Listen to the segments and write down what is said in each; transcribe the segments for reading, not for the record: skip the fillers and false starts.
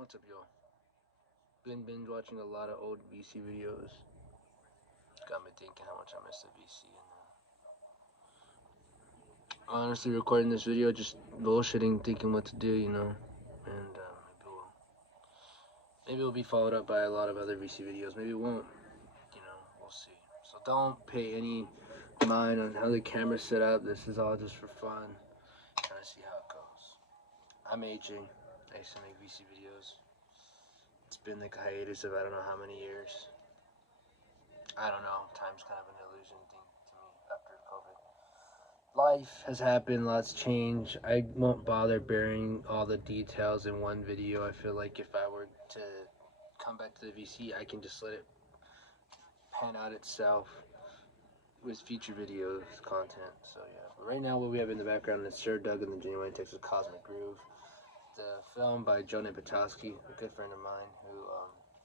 What's up, y'all? Been binge watching a lot of old VC videos. Got me thinking how much I miss the VC. And honestly, recording this video, just bullshitting, thinking what to do, And maybe it'll be followed up by a lot of other VC videos. Maybe it won't. We'll see. So don't pay any mind on how the camera's set up. This is all just for fun. Trying to see how it goes. I'm aging. I used to make VC videos. It's been like a hiatus of I don't know how many years. I don't know. Time's kind of an illusion thing to me after COVID. Life has happened, lots changed. I won't bother bearing all the details in one video. I feel like if I were to come back to the VC, I can just let it pan out itself with future videos, content. So yeah. But right now, what we have in the background is Sir Doug and the Genuine Texas Cosmic Groove. The film by Jonah Patowski, a good friend of mine who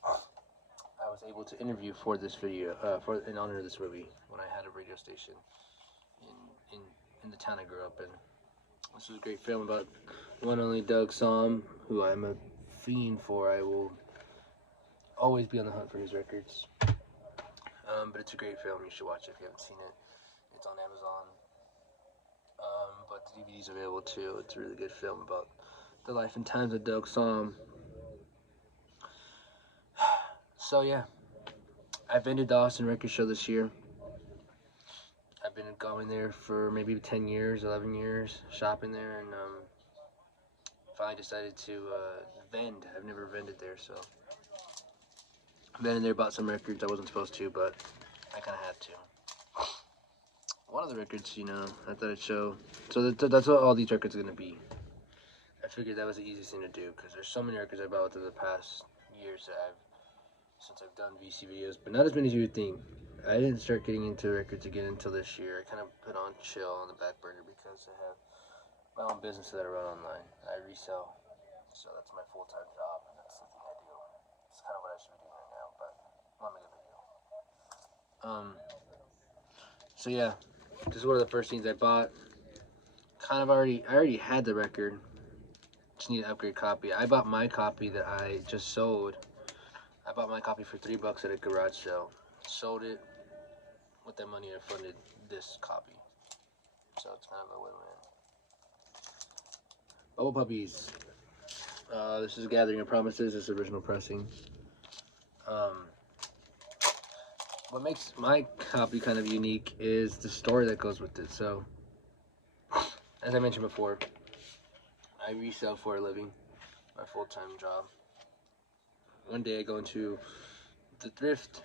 I was able to interview for this video, in honor of this movie, when I had a radio station in the town I grew up in. This was a great film about one only Doug Somm, who I'm a fiend for. I will always be on the hunt for his records. But it's a great film. You should watch it if you haven't seen it. It's on Amazon. But the DVD's available too. It's a really good film about the life and times of Doug Somm. So yeah, I've been to the Austin Record Show this year. I've been going there for maybe 10 years, 11 years, shopping there, and finally decided to vend. I've never vended there, so I vended there, bought some records. I wasn't supposed to, but I kind of had to. One of the records, I thought I'd show. So that's what all these records are going to be. I figured that was the easiest thing to do, because there's so many records I bought within the past years that since I've done VC videos, but not as many as you would think. I didn't start getting into records again until this year. I kind of put on chill on the back burner because I have my own business that I run online. I resell, so that's my full-time job, and that's the thing I do. It's kind of what I should be doing right now, but I'm gonna make a video. So yeah, this is one of the first things I bought. I already had the record. Just need an upgrade copy. I bought my copy that I just sold. I bought my copy for $3 at a garage sale. Sold it. With that money, I funded this copy. So it's kind of a win-win. Bubble Puppies. This is Gathering of Promises. This is original pressing. What makes my copy kind of unique is the story that goes with it. So, as I mentioned before, I resell for a living, my full-time job. One day I go into the thrift,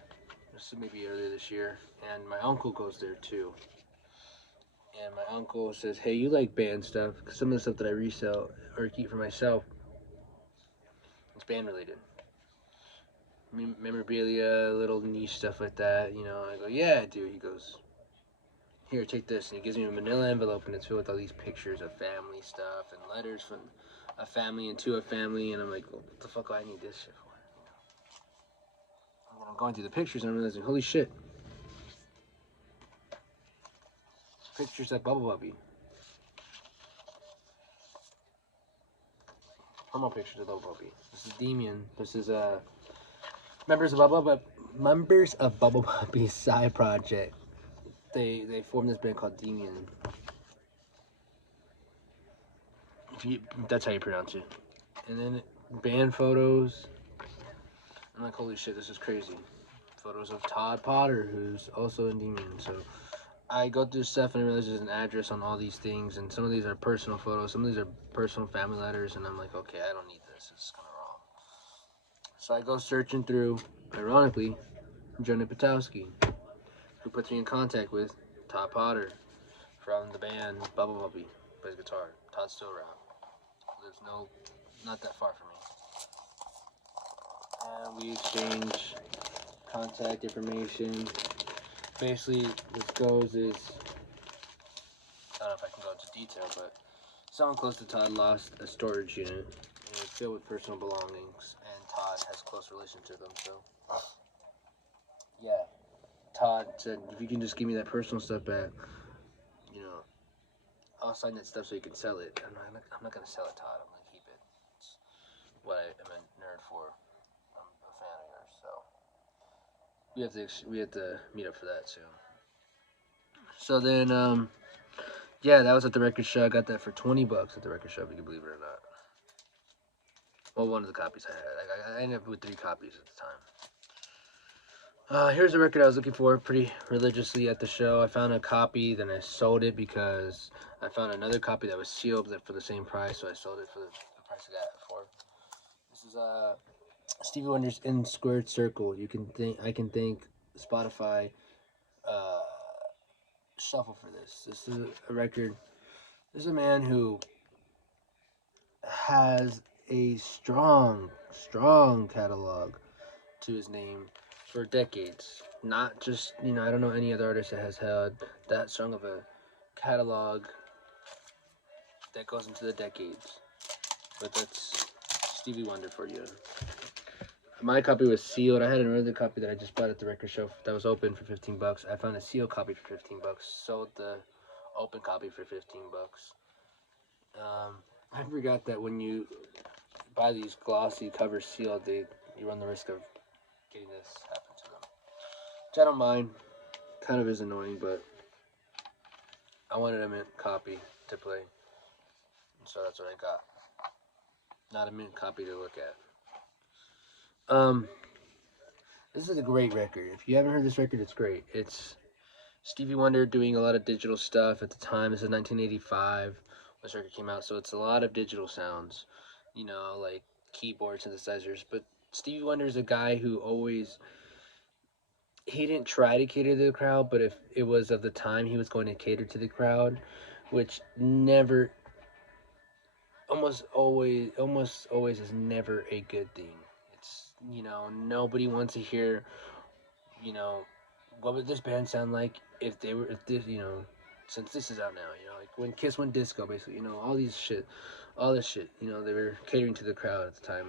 this is maybe earlier this year, and my uncle goes there too. And my uncle says, hey, you like band stuff? Because some of the stuff that I resell or keep for myself, it's band related. Memorabilia, little niche stuff like that, I go, yeah, dude. He goes, here, take this. And he gives me a manila envelope, and it's filled with all these pictures of family stuff and letters from a family and to a family. And I'm like, well, what the fuck do I need this shit for? And then I'm going through the pictures, and I'm realizing, holy shit. Pictures of Bubble Puppy. Promo pictures of Bubble Puppy. This is Demian. This is members of Bubble Puppy's side project. They formed this band called Demian. That's how you pronounce it. And then band photos. I'm like, holy shit, this is crazy. Photos of Todd Potter, who's also in Demian. So I go through stuff and I realize there's an address on all these things, and some of these are personal photos, some of these are personal family letters, and I'm like, okay, I don't need this. It's kind of wrong. So I go searching through, ironically, Jonah Patowski, who puts me in contact with Todd Potter from the band Bubble Puppy, plays guitar. Todd's still around. Lives not that far from me. And we exchange contact information. Basically, what goes is, I don't know if I can go into detail, but someone close to Todd lost a storage unit. It was filled with personal belongings, and Todd has close relation to them, so yeah. Todd said, if you can just give me that personal stuff back, I'll sign that stuff so you can sell it. I'm not gonna sell it, Todd. I'm gonna keep it. what I am a nerd for. I'm a fan of yours, so we have to meet up for that soon. So then, yeah, that was at the record show. I got that for $20 at the record shop. You can believe it or not. Well, one of the copies I had. I ended up with 3 copies at the time. Here's a record I was looking for pretty religiously at the show. I found a copy, then I sold it because I found another copy that was sealed for the same price, so I sold it for the price I got it for. This is Stevie Wonder's "In Squared Circle." I can thank Spotify uh, Shuffle for this. This is a record. This is a man who has a strong catalog to his name for decades. Not just, I don't know any other artist that has had that strong of a catalog that goes into the decades. But that's Stevie Wonder for you. My copy was sealed. I had another copy that I just bought at the record show that was open for $15. I found a sealed copy for $15. Sold the open copy for $15. I forgot that when you buy these glossy covers sealed, you run the risk of getting this happen to them. Which I don't mind. Kind of is annoying, but I wanted a mint copy to play. So that's what I got. Not a mint copy to look at. This is a great record. If you haven't heard this record, it's great. It's Stevie Wonder doing a lot of digital stuff at the time. This is 1985 when this record came out, so it's a lot of digital sounds, like keyboard synthesizers. But Stevie Wonder is a guy who he didn't try to cater to the crowd, but if it was of the time, he was going to cater to the crowd, which almost always is never a good thing. It's, nobody wants to hear, what would this band sound like if this, since this is out now, like when Kiss went disco, basically, all this shit, they were catering to the crowd at the time.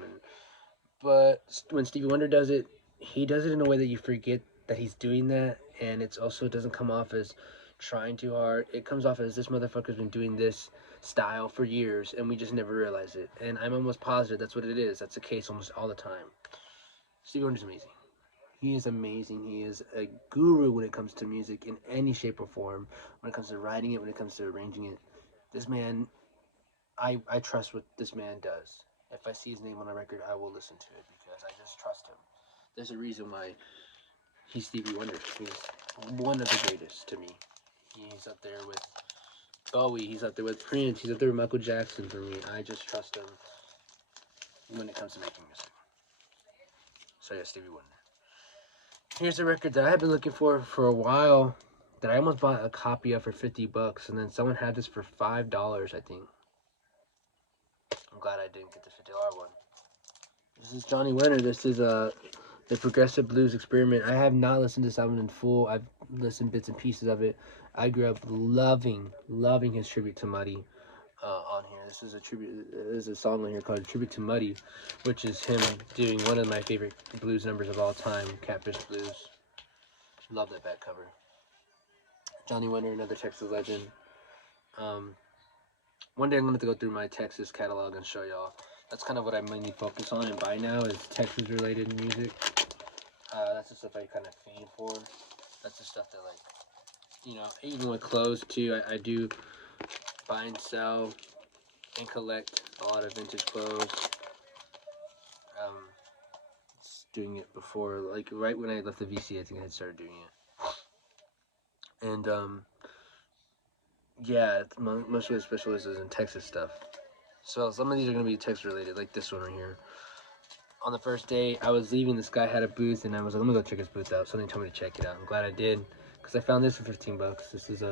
But when Stevie Wonder does it, he does it in a way that you forget that he's doing that, and it also doesn't come off as trying too hard. It comes off as this motherfucker's been doing this style for years, and we just never realize it. And I'm almost positive that's what it is. That's the case almost all the time. Stevie Wonder's amazing. He is amazing. He is a guru when it comes to music in any shape or form. When it comes to writing it, when it comes to arranging it, this man, I trust what this man does. If I see his name on a record, I will listen to it because I just trust him. There's a reason why he's Stevie Wonder. He's one of the greatest to me. He's up there with Bowie. He's up there with Prince. He's up there with Michael Jackson for me. I just trust him when it comes to making music. So yeah, Stevie Wonder. Here's a record that I have been looking for a while that I almost bought a copy of for $50, and then someone had this for $5, I think. I'm glad I didn't get the $50 one. This is Johnny Winter. This is the Progressive Blues Experiment. I have not listened to this album in full. I've listened bits and pieces of it. I grew up loving his tribute to Muddy on here. This is a tribute. There's a song on here called "Tribute to Muddy," which is him doing one of my favorite blues numbers of all time, Catfish Blues. Love that back cover. Johnny Winter, another Texas legend. One day I'm going to go through my Texas catalog and show y'all. That's kind of what I mainly focus on and buy now is Texas-related music. That's the stuff I kind of fiend for. That's the stuff that, even with clothes, too, I do buy and sell and collect a lot of vintage clothes. Doing it before, right when I left the VC, I think I had started doing it. And, yeah, most of the specialists is in Texas stuff. So some of these are going to be Texas related, like this one right here. On the first day I was leaving, this guy had a booth, and I was like, let me go check his booth out. Something told me to check it out. I'm glad I did, because I found this for $15. This is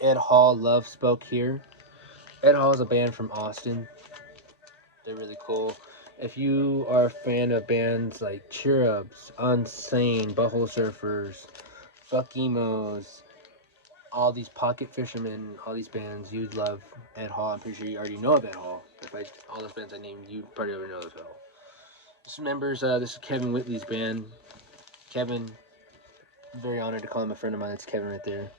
Ed Hall, Love Spoke Here. Ed Hall is a band from Austin. They're really cool. If you are a fan of bands like Cheer Ups, Unsane, Butthole Surfers, Fuck Emos, all these Pocket Fishermen, all these bands, you'd love Ed Hall. I'm pretty sure you already know of Ed Hall. All those bands I named, you probably already know of Ed Hall. This members, this is Kevin Whitley's band. Kevin, very honored to call him a friend of mine. That's Kevin right there.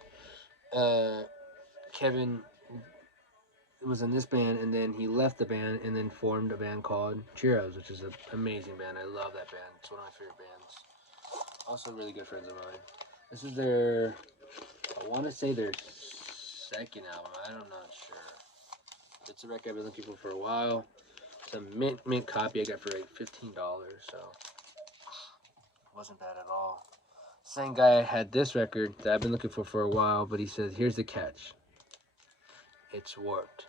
Kevin was in this band, and then he left the band and then formed a band called Cheeros, which is an amazing band. I love that band. It's one of my favorite bands. Also, really good friends of mine. This is their, I want to say their second album. I'm not sure. It's a record I've been looking for a while. It's a mint copy I got for like $15, so it wasn't bad at all. Same guy had this record that I've been looking for a while, but he says, here's the catch. It's warped.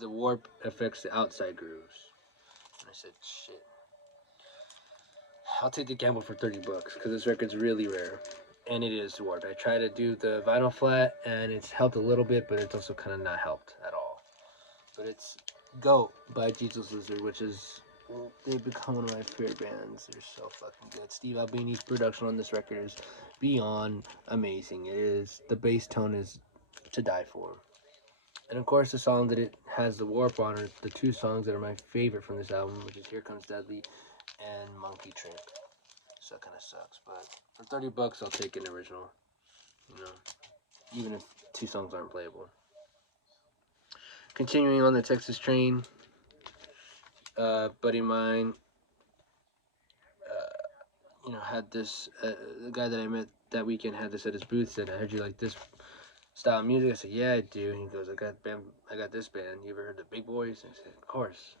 The warp affects the outside grooves. And I said, shit. I'll take the gamble for $30 because this record's really rare. And it is warped. I tried to do the vinyl flat and it's helped a little bit, but it's also kind of not helped at all. But it's Goat by Jesus Lizard, which is, they've become one of my favorite bands. They're so fucking good. Steve Albini's production on this record is beyond amazing. It is, the bass tone is to die for. And of course, the song that it has the warp on are the two songs that are my favorite from this album, which is Here Comes Deadly and Monkey Trick. So that kind of sucks, but for $30, I'll take an original. You know, even if two songs aren't playable. Continuing on the Texas train, buddy of mine, had this. The guy that I met that weekend had this at his booth. Said, "I heard you like this style of music." I said, "Yeah, I do." He goes, I got this band. You ever heard the Big Boys?" I said, "Of course."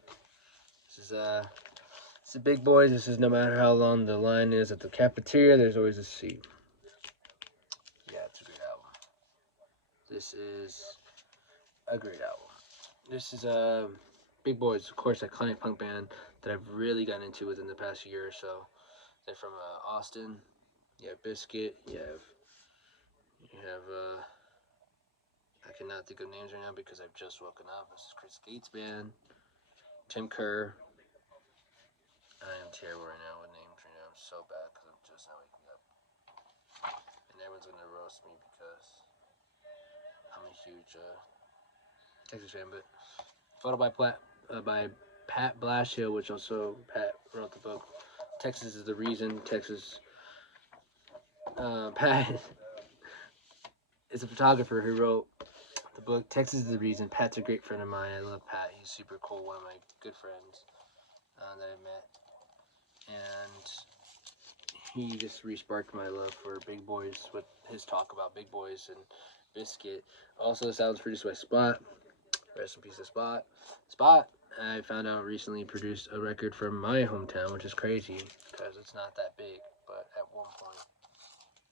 This is it's the Big Boys. This is no matter how long the line is at the cafeteria, there's always a seat. Yeah, it's a great album. This is a great album. This is Big Boys, of course, iconic punk band that I've really gotten into within the past year or so. They're from Austin. You have Biscuit. You have I cannot think of names right now because I've just woken up. This is Chris Gates' band. Tim Kerr. I am terrible right now with names right now. I'm so bad because I'm just now waking up. And everyone's going to roast me because I'm a huge Texas fan. But photo by Pat Blashill, which also Pat wrote the book. Texas is the Reason. Texas. Pat is a photographer who wrote the book Texas is the Reason. Pat's a great friend of mine. I love Pat. He's super cool. One of my good friends that I met. And he just re-sparked my love for Big Boys with his talk about Big Boys and Biscuit. Also, this album's produced by Spot. Rest in peace to Spot. Spot, I found out recently, produced a record from my hometown, which is crazy because it's not that big. But at one point,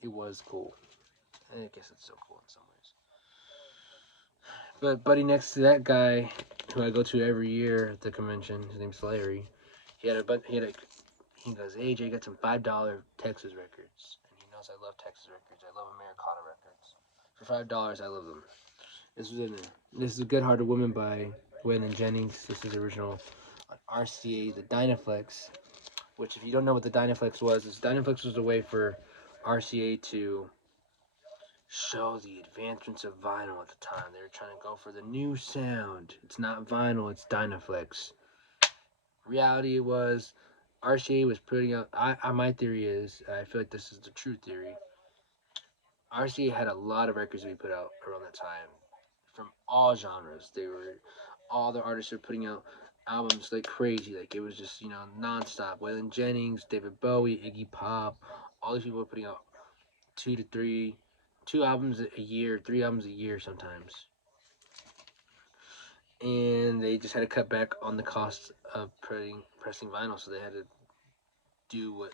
it was cool. I guess it's so cool in some ways. But buddy next to that guy, who I go to every year at the convention, his name's Larry. He goes, "Hey Jay, got some $5 Texas records." And he knows I love Texas records. I love Americana records. For $5, I love them. This is a Good Hearted Woman by Waylon Jennings. This is original on RCA, the Dynaflex. Which, if you don't know what the Dynaflex was a way for RCA to show the advancements of vinyl at the time. They were trying to go for the new sound. It's not vinyl, it's Dynaflex. Reality was RCA was putting out. My theory is, I feel like this is the true theory. RCA had a lot of records to be put out around that time, from all genres. All the artists were putting out albums like crazy. Like, it was just nonstop. Waylon Jennings, David Bowie, Iggy Pop, all these people were putting out 2 albums a year, 3 albums a year sometimes. And they just had to cut back on the cost of pressing vinyl, so they had to do what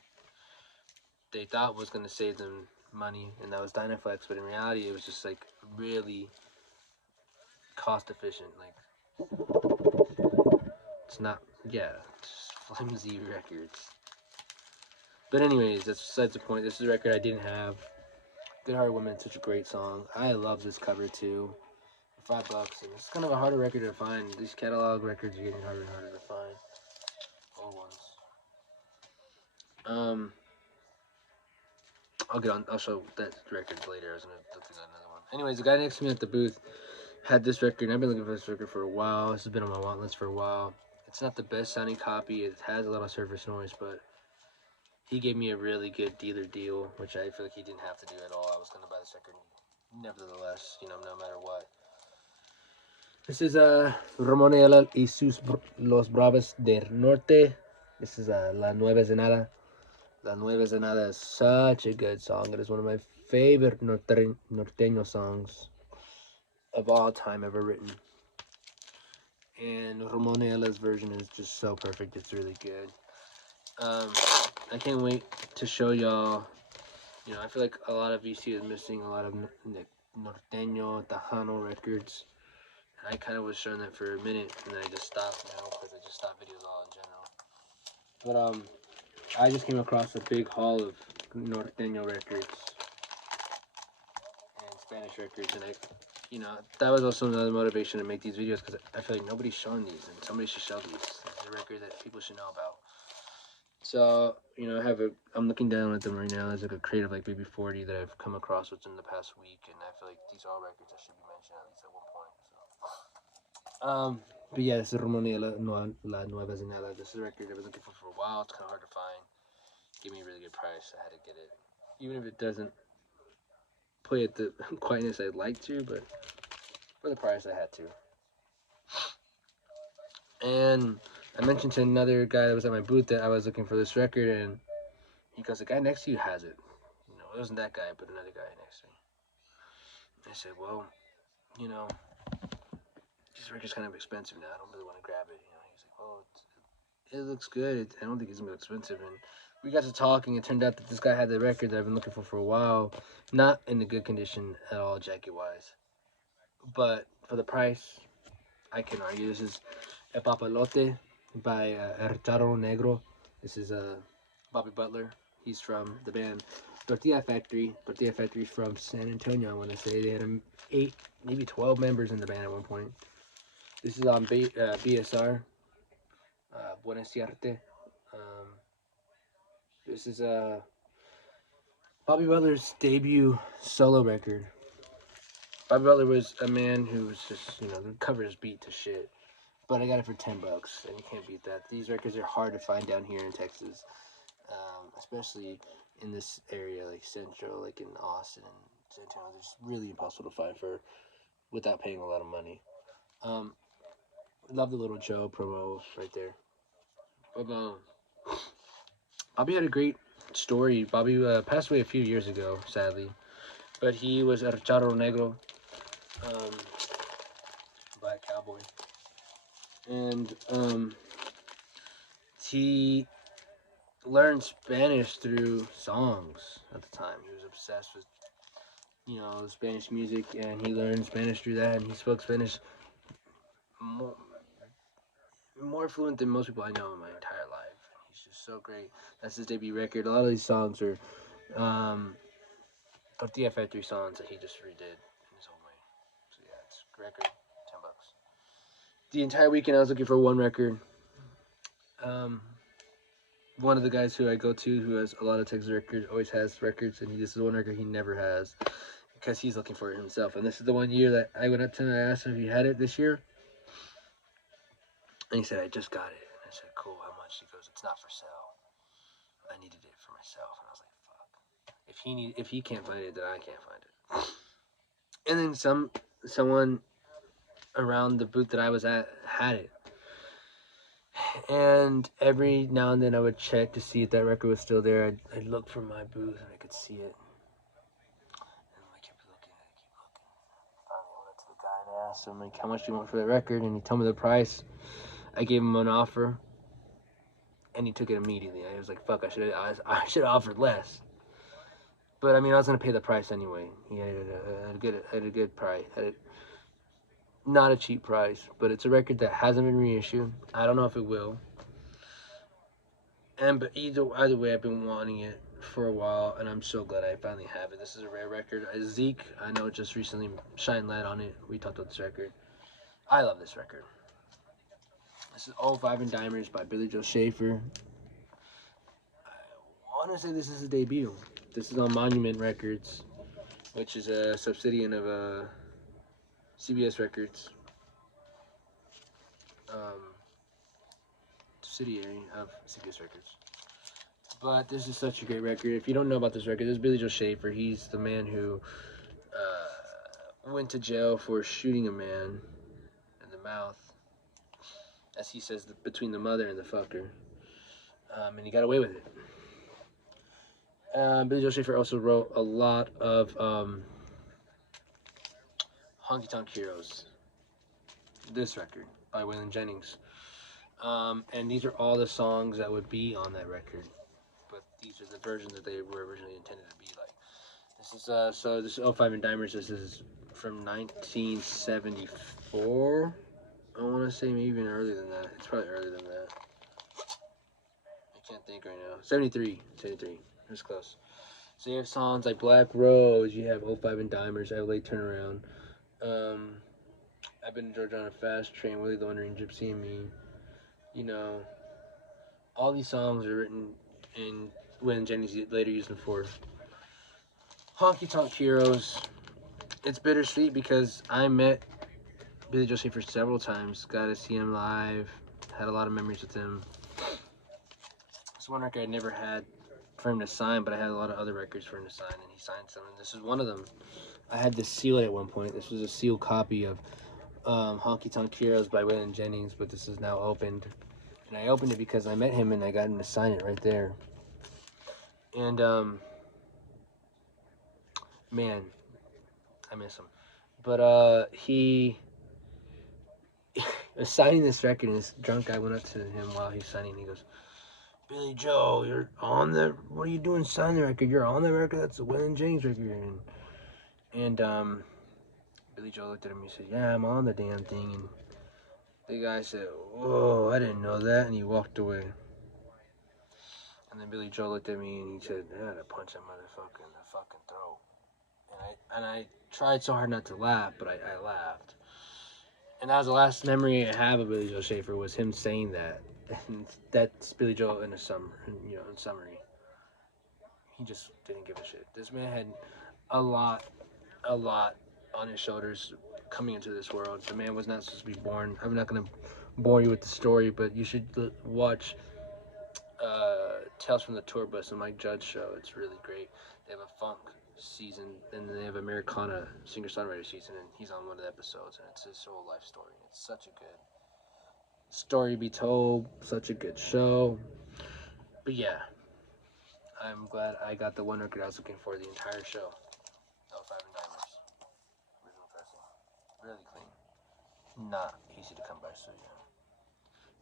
they thought was going to save them money, and that was Dynaflex. But in reality, it was just like really cost efficient. Like, it's not, just flimsy records. But anyways, that's besides the point. This is a record I didn't have. Good Hearted Woman is such a great song. I love this cover too. For $5, and it's kind of a harder record to find. These catalog records are getting harder and harder to find. Old ones. I'll show that record later. I was gonna look at another one. Anyways, the guy next to me at the booth had this record, and I've been looking for this record for a while. This has been on my want list for a while. It's not the best sounding copy. It has a lot of surface noise, but he gave me a really good dealer deal, which I feel like he didn't have to do at all. I was gonna buy this record nevertheless, no matter what. This is Ramon y los Bravos del Norte. This is La Nueva Zenada. La Nueva Zenada is such a good song. It is one of my favorite norteño songs of all time ever written. And Ramon Ayala's version is just so perfect. It's really good. I can't wait to show y'all. You know, I feel like a lot of VC is missing a lot of norteño, Tejano records. And I kind of was showing that for a minute, and then I just stopped now because I just stopped videos all in general. But I just came across a big haul of norteño records and Spanish records, and that was also another motivation to make these videos because I feel like nobody's showing these, and somebody should show these. This is a record that people should know about. So, I'm looking down at them right now. There's like a crate of like maybe 40 that I've come across within the past week, and I feel like these are all records that should be mentioned at least at one point. So, but yeah, this is Ramon y La Nueva Zenada. This is a record I've been looking for a while. It's kind of hard to find. Gave me a really good price. I had to get it, even if it doesn't play at the quietness I'd like to, but for the price I had to. And I mentioned to another guy that was at my booth that I was looking for this record, and he goes, "The guy next to you has it." It wasn't that guy, but another guy next to me. I said, "Well, this record's kind of expensive now. I don't really want to grab it." He's like, "Well, it looks good. I don't think it's gonna be expensive." And we got to talking. It turned out that this guy had the record that I've been looking for a while, not in a good condition at all, jacket-wise, but for the price, I can argue. This is El Papalote by El Charro Negro. This is Bobby Butler. He's from the band Tortilla Factory. Tortilla Factory from San Antonio, I want to say. They had 8, maybe 12 members in the band at one point. This is on BSR, Buenas Cierte. This is Bobby Butler's debut solo record. Bobby Butler was a man who was just, covered his beat to shit. But I got it for $10, and you can't beat that. These records are hard to find down here in Texas, especially in this area, like Central, like in Austin and San Antonio. It's really impossible to find without paying a lot of money. Love the Little Joe promo right there. Bobby had a great story. Bobby passed away a few years ago, sadly, but he was El Charro Negro, black cowboy, and he learned Spanish through songs at the time. He was obsessed with, Spanish music, and he learned Spanish through that, and he spoke Spanish more fluent than most people I know in my entire life. He's just so great. That's his debut record. A lot of these songs are Tortilla Factory songs that he just redid in his own way. So yeah, it's a record, $10. The entire weekend I was looking for one record. One of the guys who I go to who has a lot of Texas records always has records, and this is one record he never has because he's looking for it himself. And this is the one year that I went up to him and I asked him if he had it this year, and he said, "I just got it." And I said, "Cool, how much?" He goes, "It's not for sale. I needed it for myself." And I was like, "Fuck. If he can't find it, then I can't find it." And then someone around the booth that I was at had it. And every now and then I would check to see if that record was still there. I'd look from my booth and I could see it. And I kept looking. Finally, I went up to the guy and I asked him, like, "How much do you want for that record?" And he told me the price. I gave him an offer, and he took it immediately. I was like, "Fuck! I should have offered less." But I mean, I was gonna pay the price anyway. He had a good price. Not a cheap price, but it's a record that hasn't been reissued. I don't know if it will. But either way, I've been wanting it for a while, and I'm so glad I finally have it. This is a rare record. Zeke, I know, just recently shined light on it. We talked about this record. I love this record. This is All Five and Dimers by Billy Joe Schaefer. I want to say this is his debut. This is on Monument Records, which is a subsidiary of CBS Records. Subsidiary of CBS Records. But this is such a great record. If you don't know about this record, this is Billy Joe Schaefer. He's the man who went to jail for shooting a man mouth, as he says, between the mother and the fucker. And he got away with it. Billy Joe Shaver also wrote a lot of Honky Tonk Heroes. This record by Waylon Jennings. And these are all the songs that would be on that record. But these are the versions that they were originally intended to be like. This is so this is 05 and Dimers. This is from 1974. I want to say maybe even earlier than that. It's probably earlier than that. I can't think right now. 73. It's close. So you have songs like Black Rose. You have 05 and Dimers. I have Late Turnaround. I've been to Georgia on a Fast Train. Willie the Wandering Gypsy and Me. You know, all these songs are written in when Jennings later used them for Honky Tonk Heroes. It's bittersweet because I met Billy Joe Shaver several times. Got to see him live. Had a lot of memories with him. It's one record I never had for him to sign, but I had a lot of other records for him to sign, and he signed some. And this is one of them. I had to seal it at one point. This was a sealed copy of Honky Tonk Heroes by Willam Jennings, but this is now opened. And I opened it because I met him and I got him to sign it right there. And, man, I miss him. But, he was signing this record, and this drunk guy went up to him while he's signing, and he goes, Billy Joe, you're on the, what are you doing signing the record? You're on the record? That's the Willam Jennings record. And Billy Joe looked at him and he said, yeah, I'm on the damn thing. And the guy said, whoa, I didn't know that. And he walked away. And then Billy Joe looked at me and he said, I had to punch that motherfucker in the fucking throat. And I tried so hard not to laugh, but I laughed. And that was the last memory I have of Billy Joe Shaver, was him saying that. And that's Billy Joe in in summary. He just didn't give a shit. This man had a lot on his shoulders coming into this world. The man was not supposed to be born. I'm not going to bore you with the story, but you should watch Tales from the Tour Bus, the Mike Judge show. It's really great. They have a funk season, and they have Americana singer-songwriter season, and he's on one of the episodes, and it's his whole life story. It's such a good story to be told, such a good show. But yeah, I'm glad I got the one record I was looking for the entire show. 05 and Dimers. Original pressing. Really clean. Not easy to come by, so yeah.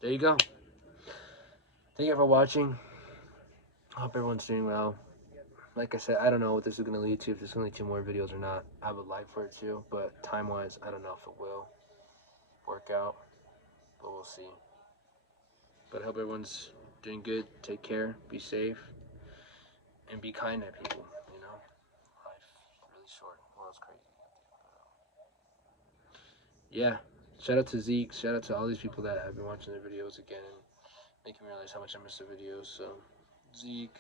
There you go. Thank you for watching. I hope everyone's doing well. Like I said, I don't know what this is going to lead to, if this is going to lead to more videos or not. I would like for it to, but time-wise, I don't know if it will work out. But we'll see. But I hope everyone's doing good. Take care. Be safe. And be kind to people, you know. Life's really short. The world's crazy. Yeah. Shout out to Zeke. Shout out to all these people that have been watching the videos again and making me realize how much I miss the videos. So, Zeke,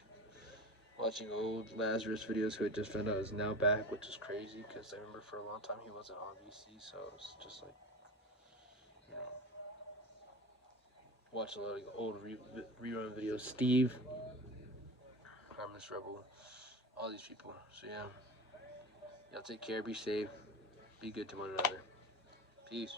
watching old Lazarus videos who I just found out is now back, which is crazy because I remember for a long time he wasn't on VC, so it's just like, you know, watch a lot of old rerun videos. Steve, Harmless Rebel, all these people. So yeah, y'all take care, be safe, be good to one another. Peace.